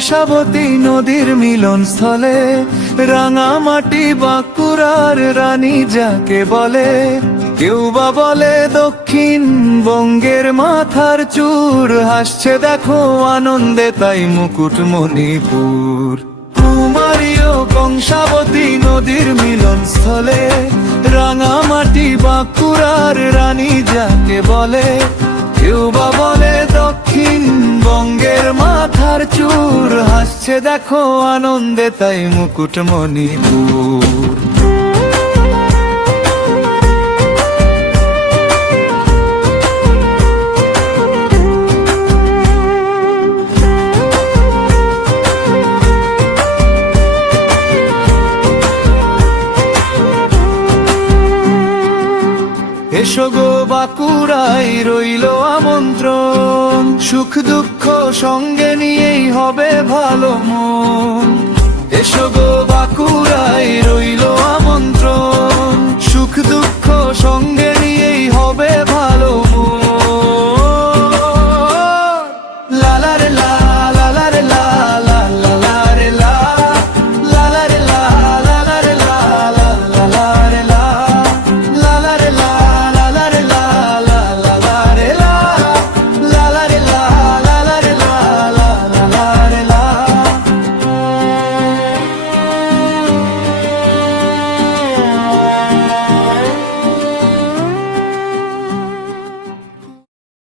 কংসাবতী নদীর মিলনস্থলে, রাঙামাটি বাঁকুড়ার রানী যাকে বলে। কেউ বা বলে দক্ষিণবঙ্গের মাথার চূড়, হাসছে দেখো আনন্দে তাই মুকুটমণিপুর। কুমারীও কংসাবতী নদীর মিলনস্থলে, রাঙামাটি বাঁকুড়ার রানী যাকে বলে। কেউ বা বলে দক্ষিণবঙ্গের মাথার চূড়, হাসছে দেখো আনন্দে তাই মুকুটমণিপুর। এসো গো বাঁকুড়ায় রইল আমন্ত্রণ, সুখ দুঃখ সঙ্গে নিয়েই হবে ভালো মন। এসো গো বাঁকুড়ায় রইল আমন্ত্রণ, সুখ দুঃখ সঙ্গে নিয়েই হবে